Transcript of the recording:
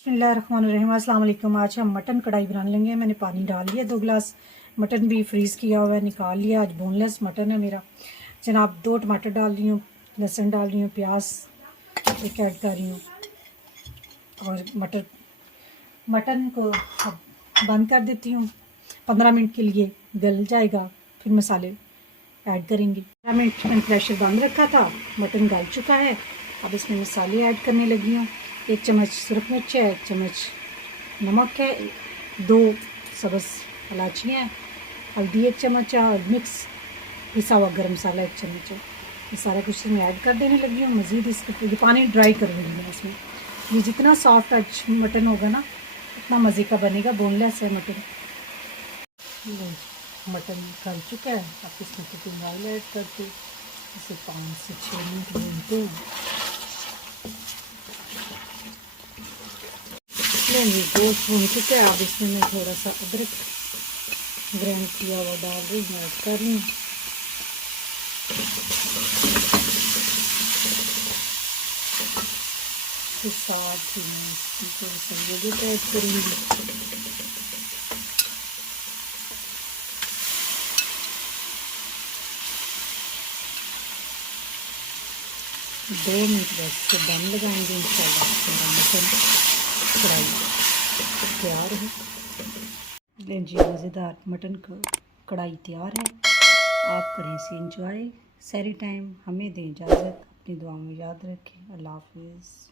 बिस्मिल्लाहिर्रहमानिर्रहीम। अस्सलाम वालेकुम। आज हम मटन कढ़ाई बना लेंगे। मैंने पानी डाल लिया 2 गिलास। मटन भी फ्रीज़ किया हुआ है, निकाल लिया। आज बोनलेस मटन है मेरा। जनाब 2 टमाटर डाल रही हूँ, लहसुन डाल रही हूँ, प्याज एक ऐड कर रही हूँ और मटन को अब बंद कर देती हूँ। 15 मिनट के लिए गल जाएगा, फिर मसाले ऐड करेंगे। 15 मिनट मैंने प्रेशर बंद रखा था, मटन गल चुका है। अब इसमें मसाले ऐड करने लगी हूँ। 1 चम्मच सुरख मिर्च है, 1 चम्मच नमक है, 2 सब्ज़ इलायचियाँ हैं, हल्दी 1 चम्मच है और मिक्स पिसा हुआ गरम मसाला 1 चम्मच है। ये सारा कुछ इसमें ऐड कर देने लगी हूँ। मज़ीद इसको ये पानी ड्राई करूँगी मैं इसमें। ये जितना सॉफ्ट आज मटन होगा ना उतना मज़े का बनेगा। बोनलेस है मटन। मटन गल चुका है। अब इसमें कुकिंग ऑयल ऐड करके इसे 5 से 6 मिनट भूनते हैं। ये गोश्त भून चुका है। अब इसमें मैं थोड़ा सा अदरक ग्राइंड किया हुआ डाल रही हूँ, ऐड कर रही हूँ। फिर साथ ही मैं इसकी थोड़ा सा योगर्ट ऐड करूँगी। 2 मिनट बस से दम लगाएंगे। इंशाल्लाह मेरा मटन कढ़ाई तैयार है। लें जी, मज़ेदार मटन कढ़ाई तैयार है। आप करें इसे इंजॉय। सारी टाइम हमें दें इजाज़त। अपनी दुआ में याद रखें। अल्लाह हाफ़िज़।